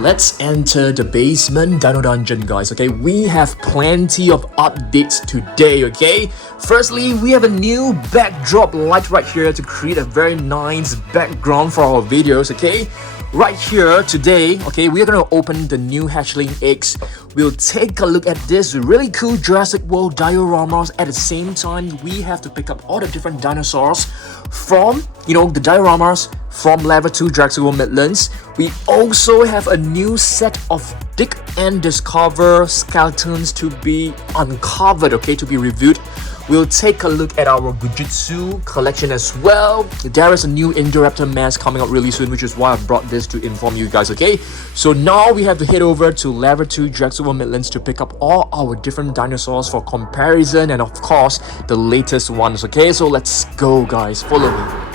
Let's enter the basement Dino Dungeon, guys. Okay, we have plenty of updates today. Okay, firstly, we have a new backdrop light right here to create a very nice background for our videos. Okay, right here today, okay, we are gonna open the new hatchling eggs. We'll take a look at this really cool Jurassic World dioramas. At the same time, we have to pick up all the different dinosaurs from, the dioramas from Level 2 Jurassic World Midlands. We also have a new set of dig and discover skeletons to be uncovered, okay, to be reviewed. We'll take a look at our Goo Jit collection as well. There is a new Indoraptor mask coming out really soon, which is why I brought this to inform you guys, okay? So now we have to head over to Level 2 Jurassic World Midlands to pick up all our different dinosaurs for comparison and of course, the latest ones, okay? So let's go, guys. Follow me.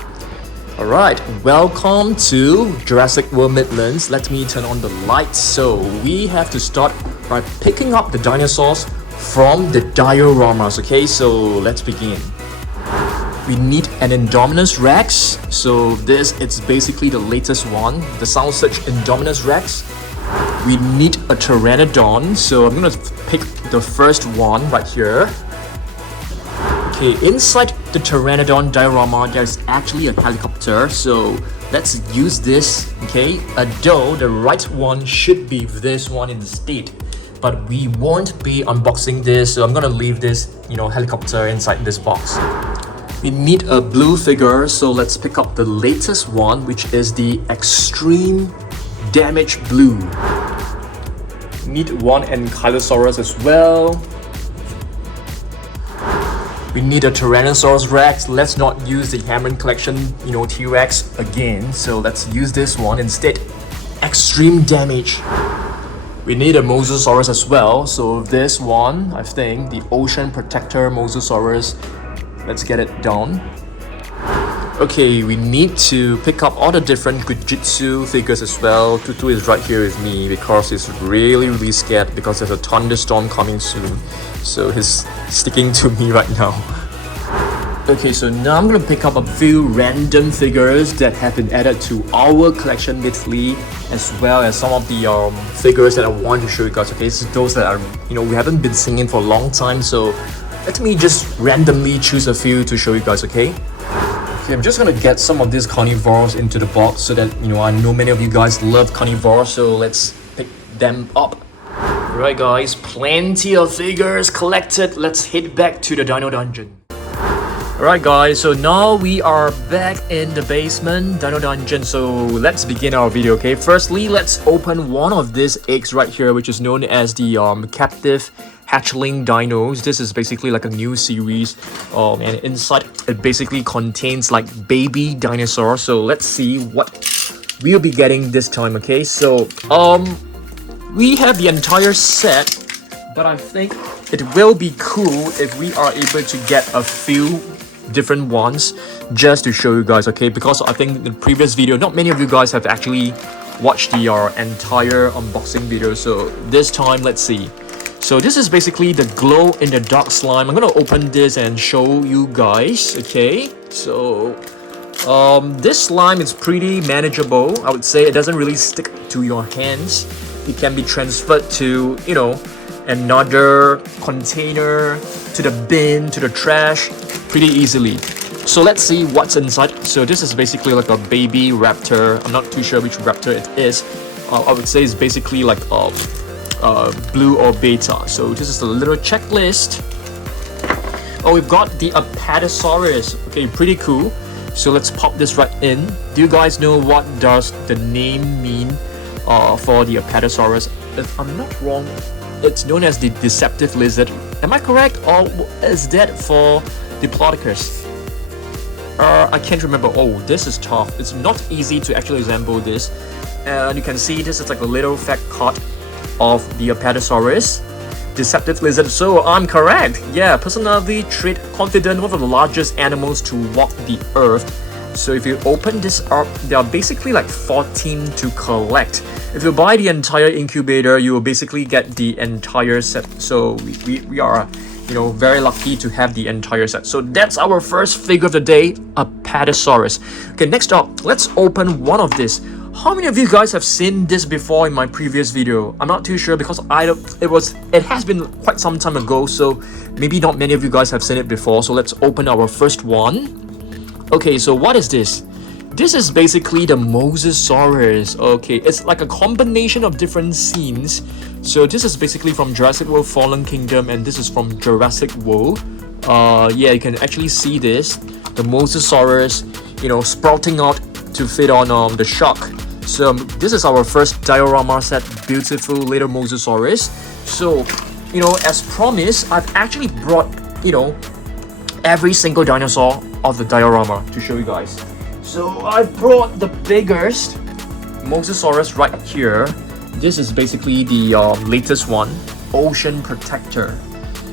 Alright, welcome to Jurassic World Midlands. Let me turn on the lights. So we have to start by picking up the dinosaurs from the dioramas, okay? So let's begin. We need an Indominus Rex. So this, it's basically the latest one, the Sound Search Indominus Rex. We need a Pteranodon. So I'm gonna pick the first one right here. Okay, inside the Pteranodon diorama, there's actually a helicopter, so let's use this, okay? Although the right one should be this one instead, but we won't be unboxing this, so I'm gonna leave this, helicopter inside this box. We need a blue figure, so let's pick up the latest one, which is the Extreme Damage Blue. Need one Ankylosaurus as well. We need a Tyrannosaurus Rex. Let's not use the Hammond Collection, T-Rex again. So let's use this one instead. Extreme Damage. We need a Mosasaurus as well. So this one, I think, the Ocean Protector Mosasaurus. Let's get it done. Okay, we need to pick up all the different Goo Jit figures as well. Tutu is right here with me because he's really scared because there's a thunderstorm coming soon. So he's sticking to me right now. Okay, so now I'm gonna pick up a few random figures that have been added to our collection lately, as well as some of the figures that I want to show you guys. Okay, so those that are, we haven't been singing for a long time. So let me just randomly choose a few to show you guys, okay? Okay, I'm just gonna get some of these carnivores into the box so that, I know many of you guys love carnivores, so let's pick them up. Alright guys, plenty of figures collected. Let's head back to the Dino Dungeon. Alright guys, so now we are back in the basement Dino Dungeon, so let's begin our video, okay? Firstly, let's open one of these eggs right here, which is known as the Captivz Hatchling Dinos. This is basically like a new series, and inside it basically contains like baby dinosaurs. So let's see what we'll be getting this time, okay? So we have the entire set, but I think it will be cool if we are able to get a few different ones just to show you guys, okay? Because I think in the previous video, not many of you guys have actually watched the entire unboxing video. So this time, let's see. So this is basically the glow in the dark slime. I'm gonna open this and show you guys, okay? So this slime is pretty manageable. I would say it doesn't really stick to your hands. It can be transferred to, another container, to the bin, to the trash pretty easily. So let's see what's inside. So this is basically like a baby raptor. I'm not too sure which raptor it is. I would say it's basically like blue or beta. So this is a little checklist. Oh, we've got the Apatosaurus. Okay, pretty cool. So let's pop this right in. Do you guys know what does the name mean for the Apatosaurus? If I'm not wrong, it's known as the deceptive lizard. Am I correct, or is that for Diplodocus? I can't remember. Oh, this is tough. It's not easy to actually assemble this. And you can see this is like a little fat cut of the Apatosaurus, deceptive lizard. So I'm correct. Yeah, personally treat confident, one of the largest animals to walk the earth. So if you open this up, there are basically like 14 to collect. If you buy the entire incubator, you will basically get the entire set. So we are, very lucky to have the entire set. So that's our first figure of the day, Apatosaurus. Okay, next up, let's open one of this How many of you guys have seen this before in my previous video? I'm not too sure because it has been quite some time ago, so maybe not many of you guys have seen it before. So let's open our first one. Okay, so what is this? This is basically the Mosasaurus. Okay, it's like a combination of different scenes. So this is basically from Jurassic World Fallen Kingdom, and this is from Jurassic World. Yeah, you can actually see this, the Mosasaurus, you know, sprouting out to fit on the shark. So this is our first diorama set, beautiful little Mosasaurus. So, you know, as promised, I've actually brought, you know, every single dinosaur of the diorama to show you guys. So I brought the biggest Mosasaurus right here. This is basically the latest one, Ocean Protector.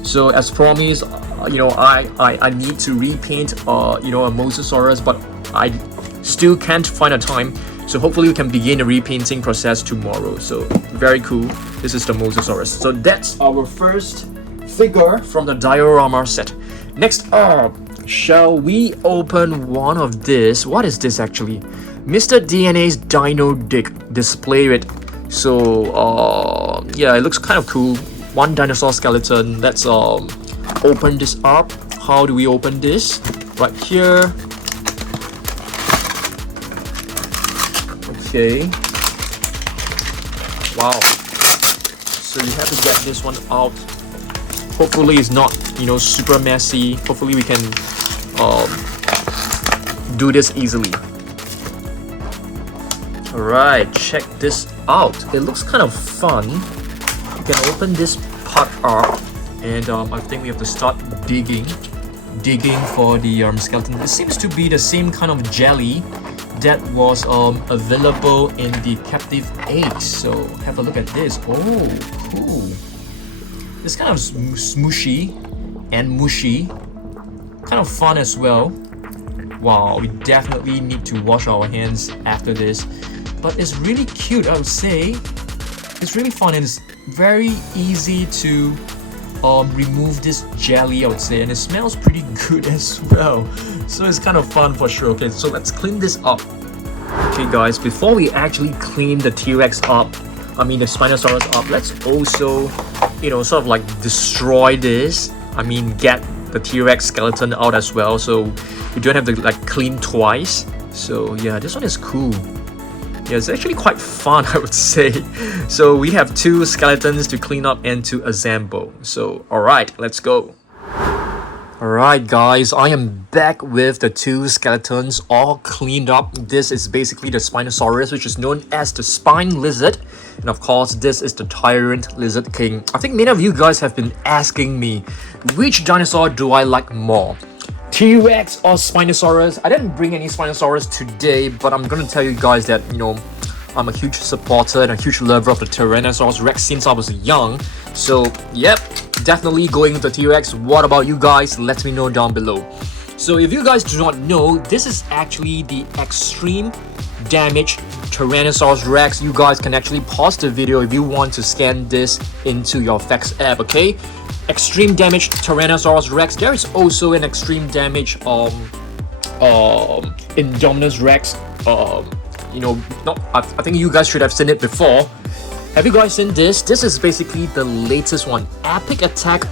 So as promised, you know, I need to repaint you know, a Mosasaurus, but I still can't find a time. So hopefully we can begin the repainting process tomorrow. So very cool. This is the Mosasaurus. So that's our first figure from the diorama set. Next up, shall we open one of this? What is this actually? Mr. DNA's Dino Dig Display it. So yeah, it looks kind of cool. One dinosaur skeleton. Let's open this up. How do we open this? Right here. Okay. Wow. So you have to get this one out. Hopefully it's not, you know, super messy. Hopefully we can do this easily. Alright, check this out. It looks kind of fun. You can open this part up, and I think we have to start digging for the skeleton. It seems to be the same kind of jelly that was available in the Captivz eggs. So have a look at this. Oh, cool. It's kind of smooshy and mushy. Kind of fun as well. Wow, we definitely need to wash our hands after this. But it's really cute, I would say. It's really fun, and it's very easy to remove this jelly, I would say, and it smells pretty good as well. So it's kind of fun for sure. Okay, so let's clean this up. Okay guys, before we actually clean the T-Rex up, I mean the Spinosaurus up, let's also, you know, sort of like destroy this. I mean, get the T-Rex skeleton out as well, so you don't have to like clean twice. So yeah, this one is cool. Yeah, it's actually quite fun, I would say. So we have two skeletons to clean up and to assemble. So alright, let's go. Alright guys, I am back with the two skeletons all cleaned up. This is basically the Spinosaurus, which is known as the spine lizard. And of course, this is the tyrant lizard king. I think many of you guys have been asking me, which dinosaur do I like more? T-Rex or Spinosaurus? I didn't bring any Spinosaurus today, but I'm gonna tell you guys that, you know, I'm a huge supporter and a huge lover of the Tyrannosaurus Rex since I was young. So, yep, definitely going with the T-Rex. What about you guys? Let me know down below. So if you guys do not know, this is actually the extreme damage Tyrannosaurus Rex. You guys can actually pause the video if you want to scan this into your Facts app, okay? Extreme damage Tyrannosaurus Rex. There is also an extreme damage Indominus Rex. You know, I think you guys should have seen it before. Have you guys seen this? This is basically the latest one. Epic Attack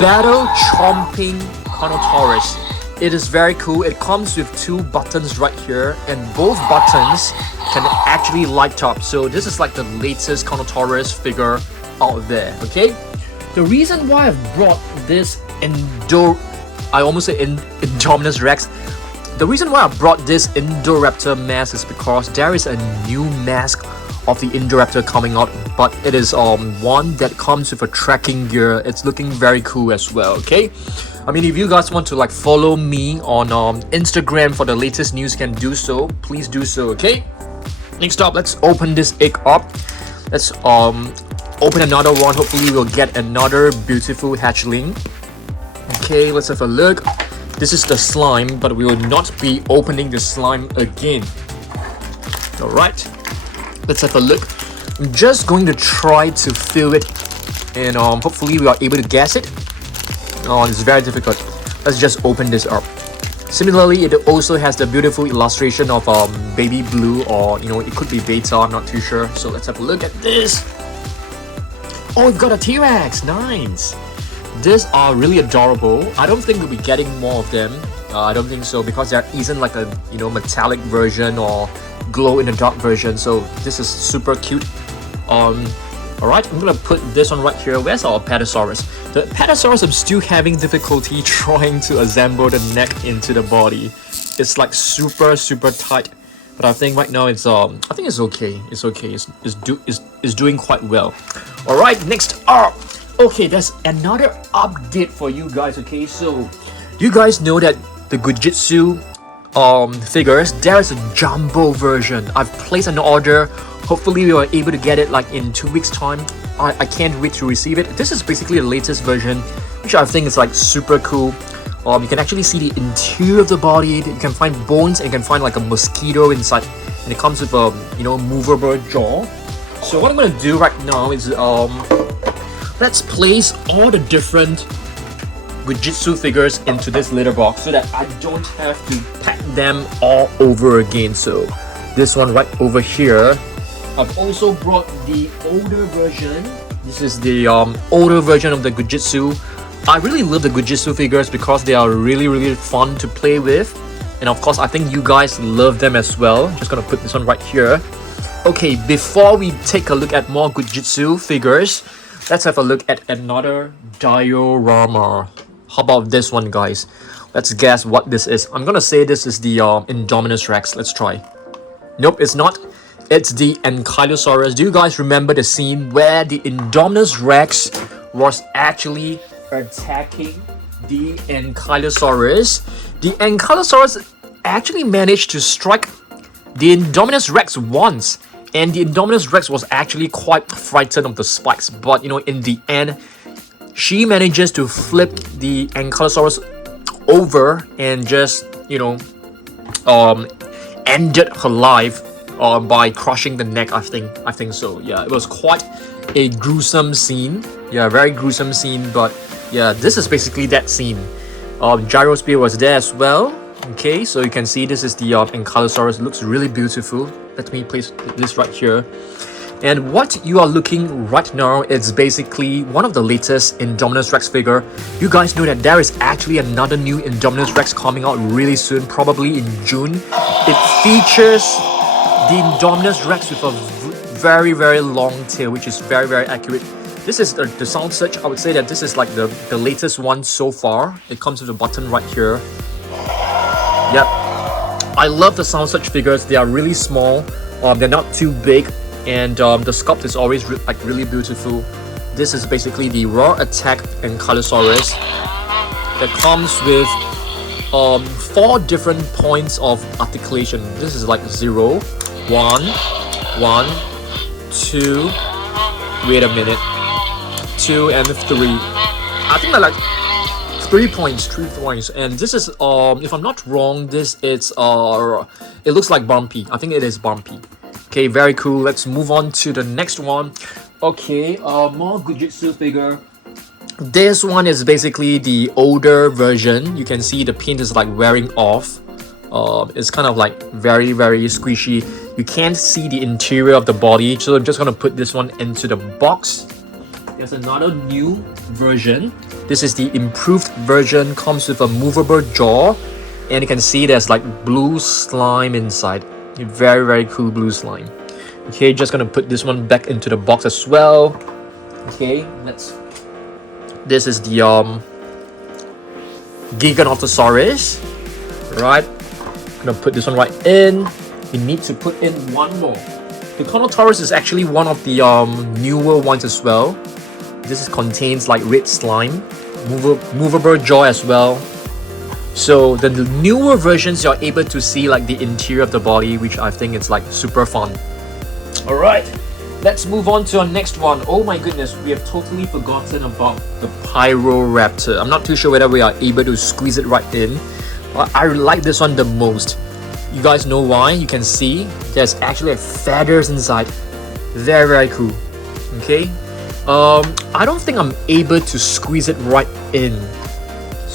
Battle Chomping Carnotaurus. It is very cool. It comes with two buttons right here, and both buttons can actually light up. So this is like the latest Carnotaurus figure out there, okay? The reason why I've brought this Indominus Rex. The reason why I brought this Indoraptor mask is because there is a new mask of the Indoraptor coming out, but it is one that comes with a tracking gear. It's looking very cool as well, okay? I mean, if you guys want to like follow me on Instagram for the latest news, you can do so. Please do so, okay? Next up, let's open this egg up. Let's open another one. Hopefully we'll get another beautiful hatchling. Okay, let's have a look. This is the slime, but we will not be opening the slime again. Alright, let's have a look. I'm just going to try to feel it, and hopefully we are able to guess it. Oh, it's very difficult. Let's just open this up. Similarly, it also has the beautiful illustration of baby blue, or you know, it could be beta, I'm not too sure. So let's have a look at this. Oh, we've got a T-Rex, nice. These are really adorable. I don't think we'll be getting more of them. I don't think so, because there isn't like a, you know, metallic version or glow in the dark version. So this is super cute. Alright, I'm gonna put this one right here. Where's our Petasaurus? The Petasaurus, I'm still having difficulty trying to assemble the neck into the body. It's like super tight. But I think right now it's I think it's okay. It's okay. It's doing quite well. Alright, next up. Okay, there's another update for you guys. Okay, so you guys know that the Goo Jit figures, there is a jumbo version. I've placed an order. Hopefully we are able to get it like in 2 weeks time. I can't wait to receive it. This is basically the latest version, which I think is like super cool. You can actually see the interior of the body. You can find bones, and you can find like a mosquito inside, and it comes with a, you know, movable jaw. So what I'm gonna do right now is let's place all the different Goo Jit figures into this litter box so that I don't have to pack them all over again. So this one right over here. I've also brought the older version. This is the older version of the Goo Jit. I really love the Goo Jit figures because they are really fun to play with, and of course I think you guys love them as well. Just gonna put this one right here. Okay, before we take a look at more Goo Jit figures, let's have a look at another diorama. How about this one, guys? Let's guess what this is. I'm gonna say this is the Indominus Rex. Let's try. Nope, it's not. It's the Ankylosaurus. Do you guys remember the scene where the Indominus Rex was actually attacking the Ankylosaurus? The Ankylosaurus actually managed to strike the Indominus Rex once, and the Indominus Rex was actually quite frightened of the spikes, but you know, in the end she manages to flip the Ankylosaurus over and just, you know, ended her life by crushing the neck. I think so. Yeah, it was quite a gruesome scene. Yeah, very gruesome scene. But yeah, this is basically that scene. Gyrosphere was there as well. Okay, so you can see this is the Ankylosaurus. It looks really beautiful. Let me place this right here. And what you are looking right now is basically one of the latest Indominus Rex figure. You guys know that there is actually another new Indominus Rex coming out really soon, probably in June. It features the Indominus Rex with a very long tail, which is very accurate. This is the sound search. I would say that this is like the latest one so far. It comes with a button right here. Yep, I love the sound search figures. They are really small. They're not too big, and the sculpt is always really beautiful. This is basically the raw attack Ankylosaurus that comes with 4 different points of articulation. This is like 0, 1, 2, wait a minute, 2 and 3. I think I like 3 points, and this is if I'm not wrong, this is it looks like bumpy. I think it is bumpy. Okay, very cool. Let's move on to the next one. Okay, more Goo Jit figure. This one is basically the older version. You can see the paint is like wearing off. It's kind of like very squishy. You can't see the interior of the body, so I'm just gonna put this one into the box. There's another new version. This is the improved version. Comes with a movable jaw, and you can see there's like blue slime inside. Very cool blue slime. Okay, just gonna put this one back into the box as well. Okay, this is the Giganotosaurus. Right, gonna put this one right in. We need to put in one more. The Carnotaurus is actually one of the newer ones as well. This contains like red slime, movable jaw as well. So the newer versions, you're able to see like the interior of the body, which I think it's like super fun. Alright, let's move on to our next one. Oh my goodness, we have totally forgotten about the Pyroraptor. I'm not too sure whether we are able to squeeze it right in, but I like this one the most. You guys know why? You can see there's actually feathers inside. Very cool. Okay, I don't think I'm able to squeeze it right in.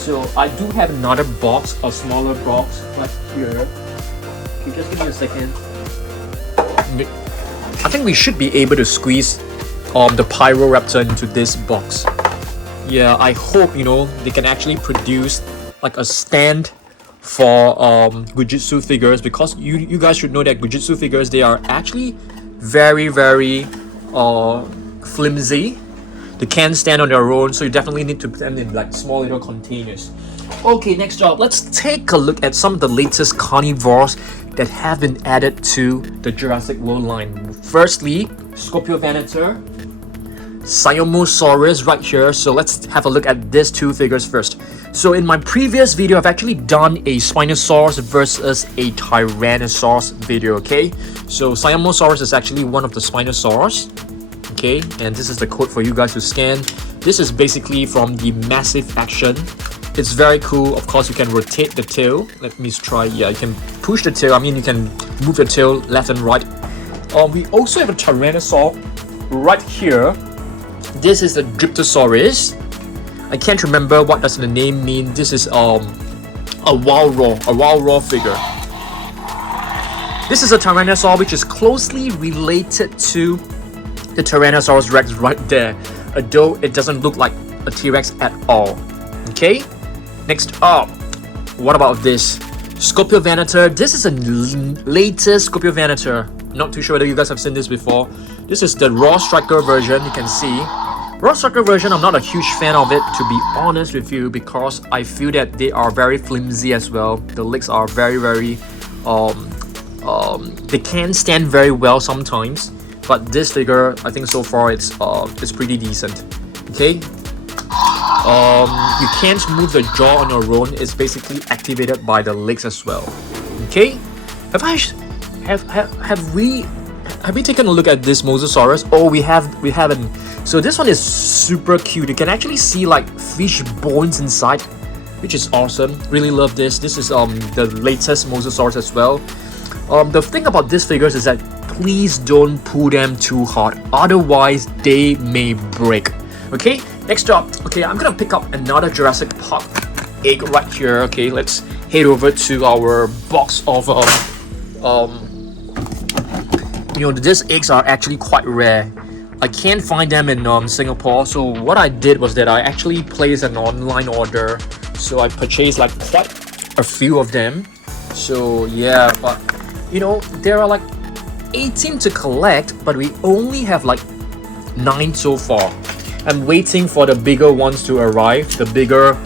So I do have another box, a smaller box right here. Okay, just give me a second. I think we should be able to squeeze the Pyroraptor into this box. Yeah, I hope, you know, they can actually produce like a stand for Goo Jit figures, because you guys should know that Goo Jit figures, they are actually very flimsy. They can't stand on their own, so you definitely need to put them in like small little containers. Okay, next up, let's take a look at some of the latest carnivores that have been added to the Jurassic World line. Firstly, Scorpiovanator, Spinosaurus right here. So let's have a look at these two figures first. So in my previous video, I've actually done a Spinosaurus versus a Tyrannosaurus video, okay? So Spinosaurus is actually one of the Spinosaurus, okay? And this is the code for you guys to scan. This is basically from the Massive Action. It's very cool. Of course, you can rotate the tail. Let me try. Yeah, you can push the tail. I mean, you can move the tail left and right. We also have a Tyrannosaur right here. This is the Dinosaurs. I can't remember what does the name mean. This is a wild raw figure. This is a Tyrannosaur which is closely related to the Tyrannosaurus Rex right there, although it doesn't look like a T-Rex at all. Okay, next up, what about this Scorpiovanator? This is a latest Scorpiovanator. Not too sure whether you guys have seen this before. This is the Raw Striker version. You can see Raw Striker version, I'm not a huge fan of it, to be honest with you, because I feel that they are very flimsy as well. The legs are very they can stand very well sometimes, but this figure, I think so far it's pretty decent. Okay, you can't move the jaw on your own. It's basically activated by the legs as well. Okay, have we taken a look at this Mosasaurus? Oh, we haven't. So this one is super cute. You can actually see like fish bones inside, which is awesome. Really love this. This is the latest Mosasaurus as well. The thing about these figures is that please don't pull them too hard, otherwise they may break. Okay, next up. Okay, I'm gonna pick up another Jurassic Park egg right here. Okay, let's head over to our box of you know, these eggs are actually quite rare. I can't find them in Singapore, so what I did was that I actually placed an online order. So I purchased like quite a few of them. So yeah, but you know, there are like 18 to collect, but we only have like 9 so far. I'm waiting for the bigger ones to arrive, the bigger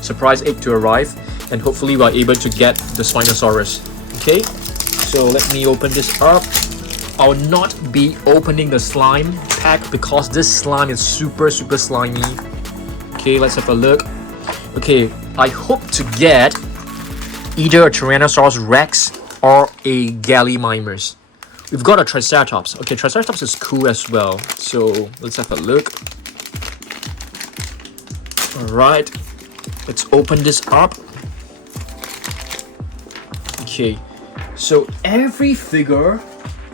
surprise egg to arrive, and hopefully we're able to get the Spinosaurus. Okay, so let me open this up. I'll not be opening the slime pack because this slime is super slimy. Okay, let's have a look. Okay, I hope to get either a Tyrannosaurus Rex or a Gallimimus. We've got a Triceratops. Okay, Triceratops is cool as well. So let's have a look. Alright, let's open this up. Okay, so every figure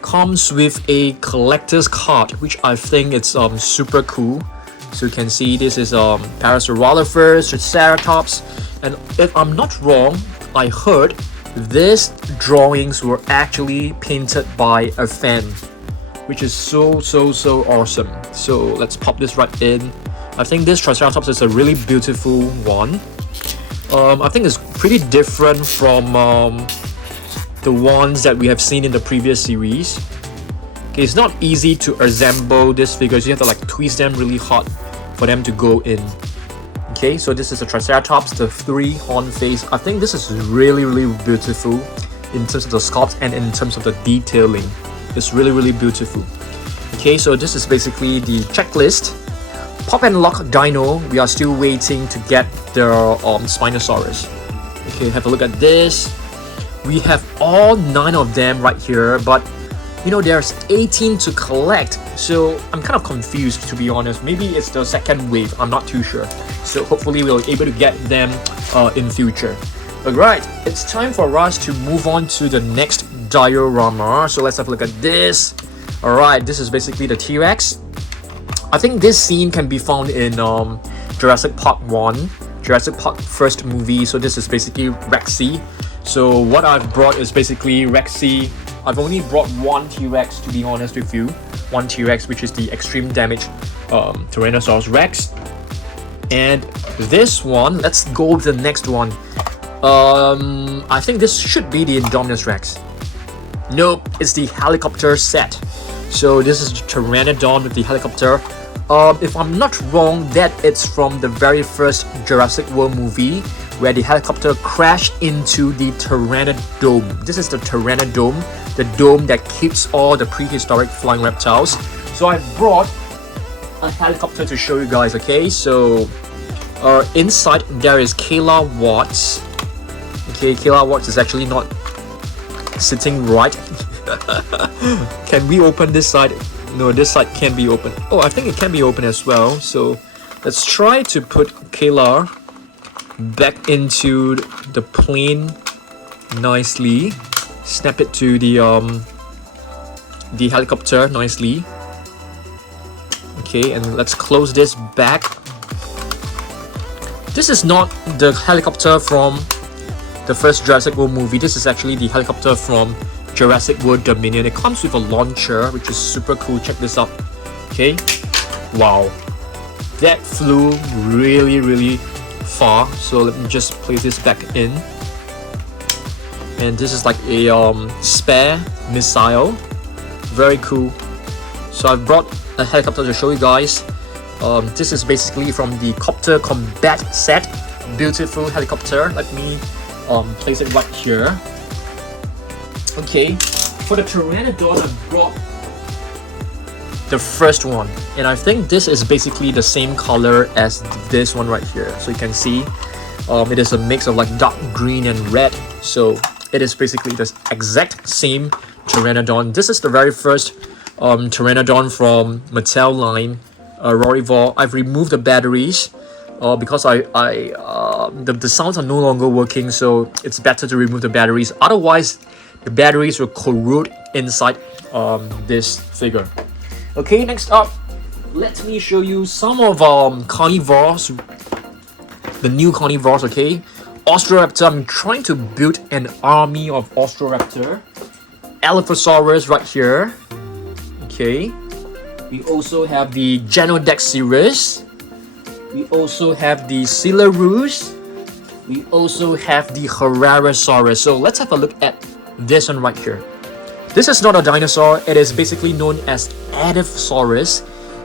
comes with a collector's card, which I think it's super cool. So you can see this is Parasaurolophus, Triceratops, and if I'm not wrong, I heard these drawings were actually painted by a fan, which is so awesome. So let's pop this right in. I think this Triceratops is a really beautiful one. I think it's pretty different from the ones that we have seen in the previous series. Okay, it's not easy to assemble these figures. You have to like twist them really hard for them to go in. Okay, so this is a Triceratops, the 3-horn face. I think this is really beautiful in terms of the sculpt and in terms of the detailing. It's really beautiful. Okay, so this is basically the checklist. Pop and lock dino, we are still waiting to get the Spinosaurus. Okay, have a look at this. We have all 9 of them right here, but you know, there's 18 to collect, so I'm kind of confused, to be honest. Maybe it's the second wave, I'm not too sure. So hopefully we'll be able to get them in future. Alright, it's time for us to move on to the next diorama. So let's have a look at this. Alright, this is basically the T-Rex. I think this scene can be found in Jurassic Park 1. Jurassic Park first movie. So this is basically Rexy. So what I've brought is basically Rexy. I've only brought one T-Rex, to be honest with you. One T-Rex, which is the extreme damage Tyrannosaurus Rex. And this one, let's go with the next one. I think this should be the Indominus Rex. Nope, it's the helicopter set. So this is the Pteranodon with the helicopter. If I'm not wrong, that it's from the very first Jurassic World movie, where the helicopter crashed into the Pteranodome. This is the Pteranodome, the dome that keeps all the prehistoric flying reptiles. So I brought a helicopter to show you guys, okay? So inside there is Kayla Watts. Okay, Kayla Watts is actually not sitting right. Can we open this side? No, this side can be open. Oh, I think it can be open as well. So let's try to put Kayla back into the plane nicely. Snap it to the helicopter nicely. Okay, and let's close this back. This is not the helicopter from the first Jurassic World movie. This is actually the helicopter from Jurassic World Dominion. It comes with a launcher, which is super cool. Check this out. Okay, wow, that flew really far. So let me just place this back in. And this is like a spare missile. Very cool. So I've brought a helicopter to show you guys. This is basically from the Copter Combat set. Beautiful helicopter. Let me place it right here. Okay, for the Pteranodon, I brought the first one, and I think this is basically the same color as this one right here. So you can see it is a mix of like dark green and red. So it is basically the exact same Pteranodon. This is the very first Pteranodon from Mattel line, Rorivore. I've removed the batteries because the sounds are no longer working, so it's better to remove the batteries. Otherwise, the batteries will corrode inside this figure. Okay, next up, let me show you some of carnivores, the new carnivores. Okay, Austroraptor. I'm trying to build an army of Austroraptor. Allosaurus right here. Okay, we also have the Giganotosaurus. We also have the Coelosaurus. We also have the Herrerasaurus. So let's have a look at this one right here. This is not a dinosaur. It is basically known as Edaphosaurus.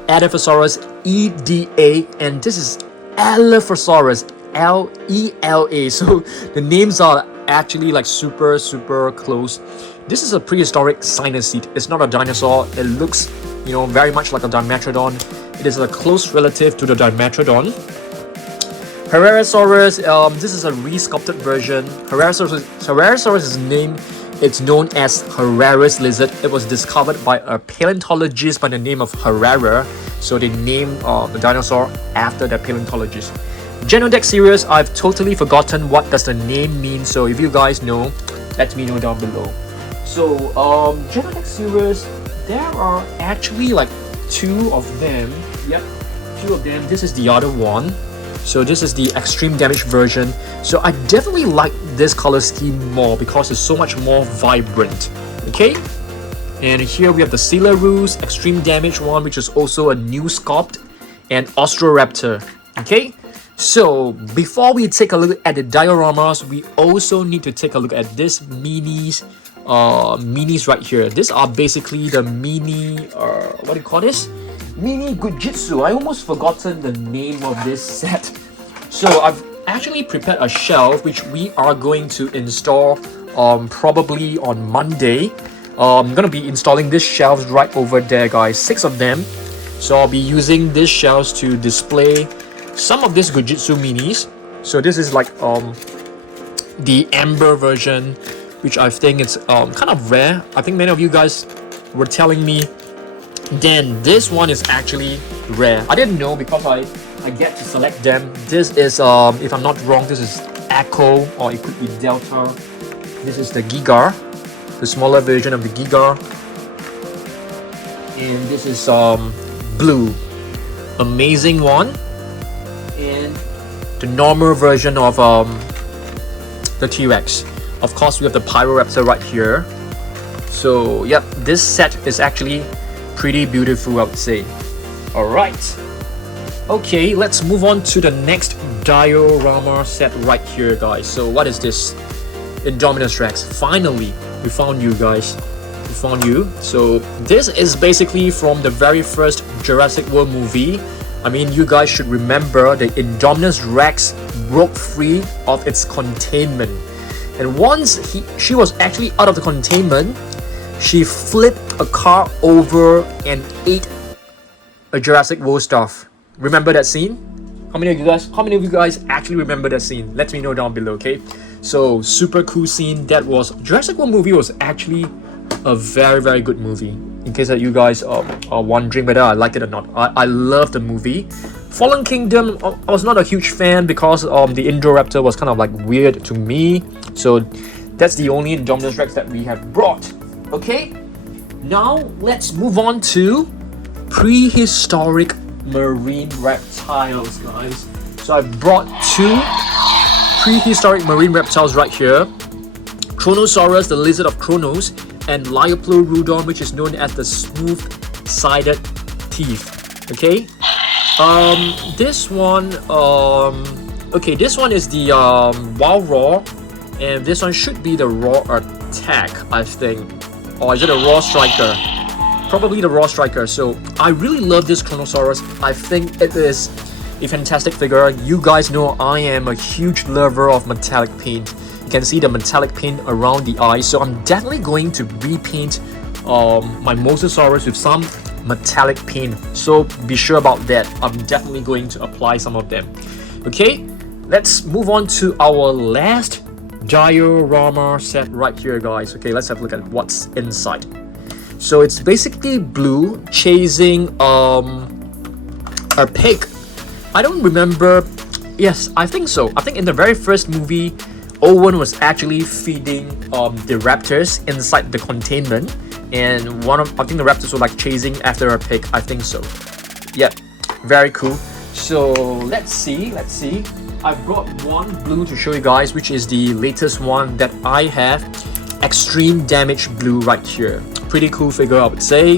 Edaphosaurus EDA, and this is Allosaurus LELA. So the names are actually like super close. This is a prehistoric cynosete. It's not a dinosaur. It looks, you know, very much like a Dimetrodon. It is a close relative to the Dimetrodon. Herrerasaurus, this is a re-sculpted version. Herrerasaurus' name, it's known as Herrera's lizard. It was discovered by a paleontologist by the name of Herrera. So they named the dinosaur after that paleontologist. Giganotosaurus, I've totally forgotten what does the name mean. So if you guys know, let me know down below. So Giganotosaurus, there are actually like two of them. Yep, two of them. This is the other one. So this is the extreme damage version. So I definitely like this color scheme more because it's so much more vibrant. Okay, and here we have the Coelosaurus extreme damage one, which is also a new sculpt, and Austroraptor. Okay, so before we take a look at the dioramas, we also need to take a look at this minis right here. These are basically the mini what do you call this? Mini Goo Jit. I almost forgotten the name of this set. So I've actually prepared a shelf which we are going to install probably on Monday. I'm gonna be installing these shelves right over there, guys. 6 of them. So I'll be using these shelves to display some of these Goo Jit minis. So this is like the amber version, which I think it's kind of rare. I think many of you guys were telling me then this one is actually rare. I didn't know because I get to select them. This is if I'm not wrong, this is Echo, or it could be Delta. This is the Giga, the smaller version of the Giga, and this is blue. Amazing one. And the normal version of the T-Rex. Of course, we have the Pyroraptor right here. So yep, this set is actually pretty beautiful, I would say. Alright. Okay, let's move on to the next diorama set right here, guys. So what is this? Indominus Rex. Finally, we found you guys. We found you. So this is basically from the very first Jurassic World movie. I mean, you guys should remember the Indominus Rex broke free of its containment. And once she was actually out of the containment, she flipped a car over and ate a Jurassic World stuff. Remember that scene? How many of you guys actually remember that scene? Let me know down below, okay? So super cool scene. That was Jurassic World movie was actually a very good movie. In case that you guys are wondering whether I like it or not, I love the movie. Fallen Kingdom, I was not a huge fan because the Indoraptor was kind of like weird to me. So that's the only Indominus Rex that we have brought. Okay, now let's move on to prehistoric marine reptiles, guys. So I brought two prehistoric marine reptiles right here. Carnotaurus, the lizard of Kronos, and Liopleurodon, which is known as the smooth-sided teeth. Okay, this one, okay, this one is the wild raw, and this one should be the raw attack, I think. Or is it a raw striker? Probably the raw striker. So I really love this Carnotaurus. I think it is a fantastic figure. You guys know I am a huge lover of metallic paint. You can see the metallic paint around the eyes. So I'm definitely going to repaint my Mosasaurus with some metallic paint. So be sure about that. I'm definitely going to apply some of them. Okay, let's move on to our last diorama set right here, guys. Okay, let's have a look at what's inside. So it's basically Blue chasing a pig. I don't remember. Yes, I think so. I think in the very first movie, Owen was actually feeding the raptors inside the containment, and I think the raptors were like chasing after a pig. I think so. Yep, very cool. So let's see. I've brought one Blue to show you guys, which is the latest one that I have. Extreme Damage Blue right here. Pretty cool figure, I would say.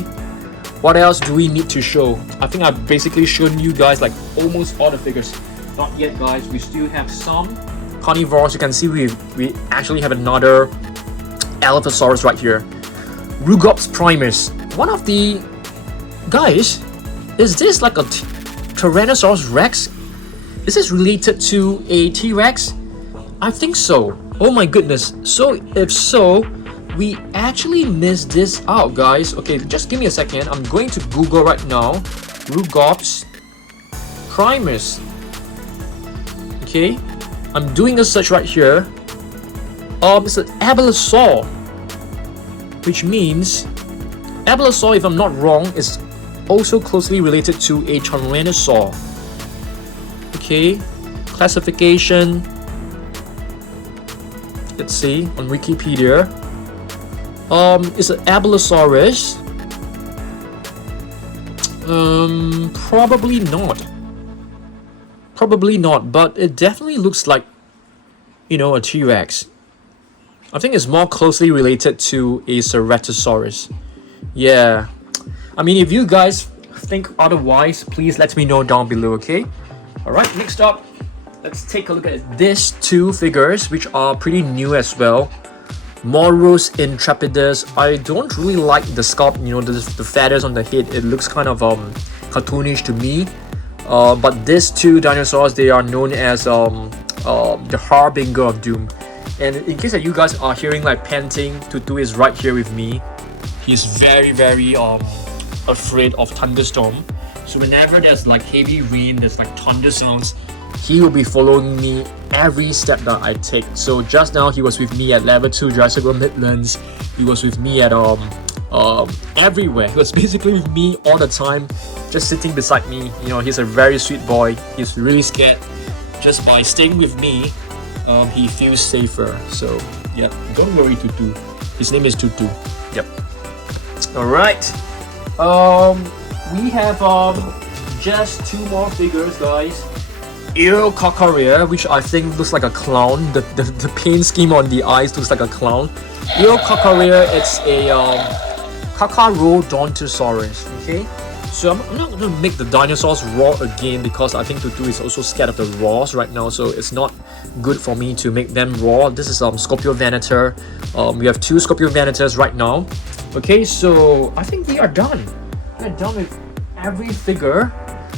What else do we need to show? I think I've basically shown you guys like almost all the figures. Not yet, guys. We still have some carnivores. You can see we actually have another Allosaurus right here. Rugops Primus. One of the guys, is this like a Tyrannosaurus Rex? Is this related to a T-Rex? I think so. Oh my goodness. So if so, we actually missed this out, guys. Okay, just give me a second. I'm going to Google right now. Rugops Primus. Okay, I'm doing a search right here. It's an Abelisaur, which means Abelisaur, if I'm not wrong, is also closely related to a Tyrannosaur. Okay, classification. Let's see on Wikipedia. It's an Abelisaurus. Probably not. Probably not, but it definitely looks like, you know, a T-Rex. I think it's more closely related to a Ceratosaurus. Yeah. I mean, if you guys think otherwise, please let me know down below, okay? Alright, next up, let's take a look at these two figures, which are pretty new as well. Morus Intrepidus. I don't really like the sculpt, you know, the feathers on the head. It looks kind of cartoonish to me. But these two dinosaurs, they are known as the Harbinger of Doom. And in case that you guys are hearing like panting, Tutu is right here with me. He's very afraid of thunderstorm. So whenever there's like heavy rain, there's like thunder sounds, he will be following me every step that I take. So just now he was with me at level 2 Jurassic World Midlands. He was with me at everywhere. He was basically with me all the time, just sitting beside me. You know, he's a very sweet boy. He's really scared. Just by staying with me, he feels safer. So yeah, don't worry, Tutu. His name is Tutu. Yep. Alright. We have just two more figures, guys. Eococaria, which I think looks like a clown. The paint scheme on the eyes looks like a clown. Eococaria, it's a Carnotaurus. Okay, so I'm not gonna make the dinosaurs raw again because I think Tutu is also scared of the raws right now, so it's not good for me to make them raw. This is Scorpiovanator. We have 2 Scorpionvanators right now. Okay, so I think we are done. We're done with every figure.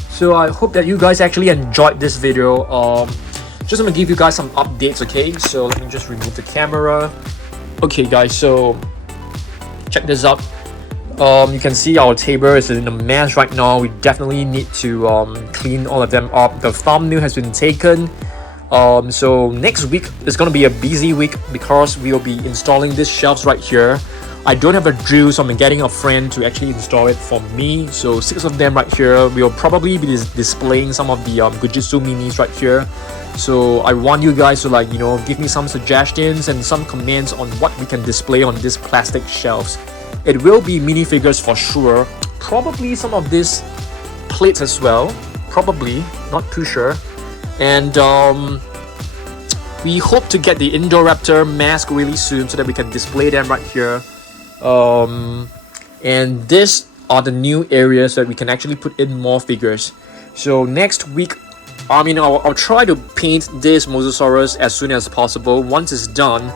So I hope that you guys actually enjoyed this video. Just gonna give you guys some updates, okay? So let me just remove the camera. Okay guys, so check this out. You can see our table is in a mess right now. We definitely need to clean all of them up. The thumbnail has been taken. So next week is gonna be a busy week because we will be installing these shelves right here. I don't have a drill, so I'm getting a friend to actually install it for me. So 6 of them right here. We'll probably be displaying some of the Goo Jit minis right here. So I want you guys to, like, you know, give me some suggestions and some comments on what we can display on these plastic shelves. It will be minifigures for sure. Probably some of these plates as well. Probably, not too sure. And we hope to get the Indoraptor mask really soon so that we can display them right here. And these are the new areas that we can actually put in more figures. So next week, I'll try to paint this Mosasaurus as soon as possible. Once it's done,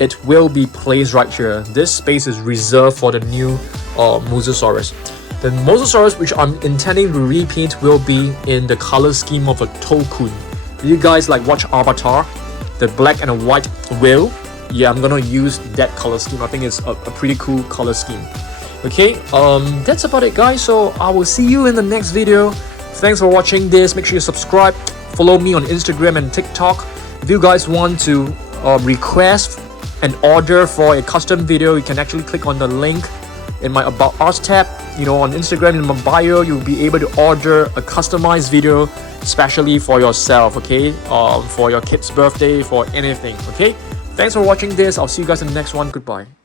it will be placed right here. This space is reserved for the new Mosasaurus. The Mosasaurus which I'm intending to repaint will be in the color scheme of a Tokun. You guys like watch Avatar? The black and a white whale? Yeah, I'm gonna use that color scheme. I think it's a pretty cool color scheme. Okay, that's about it guys. So I will see you in the next video. Thanks for watching this. Make sure you subscribe. Follow me on Instagram and TikTok. If you guys want to request an order for a custom video, you can actually click on the link in my About Us tab. You know, on Instagram in my bio, you'll be able to order a customized video especially for yourself, okay? For your kid's birthday, for anything, okay? Thanks for watching this. I'll see you guys in the next one. Goodbye.